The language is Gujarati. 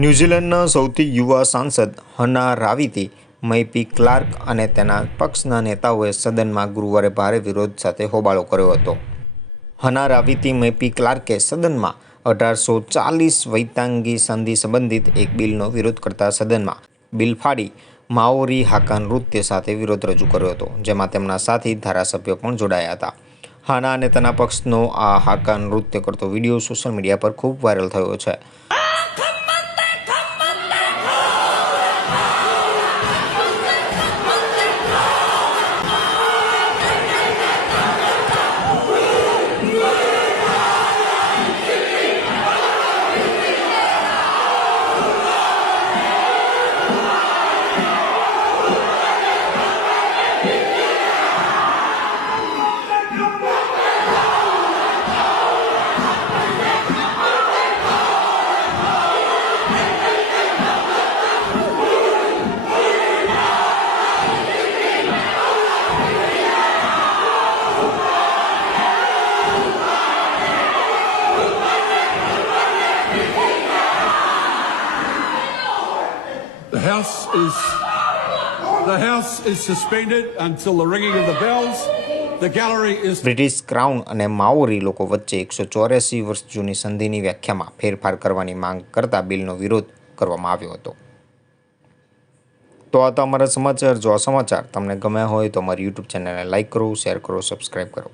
ન્યૂઝીલેન્ડના સૌથી યુવા સાંસદ હના રાવિતી મૈપી ક્લાર્ક અને તેના પક્ષના નેતાઓએ સદનમાં ગુરુવારે ભારે વિરોધ સાથે હોબાળો કર્યો હતો. હના રાવિતી મૈપી ક્લાર્કે સદનમાં 1840 વૈતાંગી સંધિ સંબંધિત એક બિલનો વિરોધ કરતા સદનમાં બિલ ફાડી માઓરી હાકા નૃત્ય સાથે વિરોધ રજૂ કર્યો હતો, જેમાં તેમના સાથી ધારાસભ્યો પણ જોડાયા હતા. હાના અને તેના પક્ષનો આ હાકા નૃત્ય કરતો વિડીયો સોશિયલ મીડિયા પર ખૂબ વાયરલ થયો છે. The House is suspended until the ringing of the bells. The gallery is. British crown અને માઓરી લોકો વચ્ચે 184 વર્ષ જૂની સંધિની વ્યાખ્યામાં ફેરફાર કરવાની માંગ કરતા બિલનો વિરોધ કરવામાં આવ્યો હતો. તો આ તો અમારા સમાચાર. જો આ સમાચાર તમને ગમ્યા હોય તો અમારી યુટ્યુબ ચેનલને લાઇક કરો, શેર કરો, સબસ્ક્રાઈબ કરો.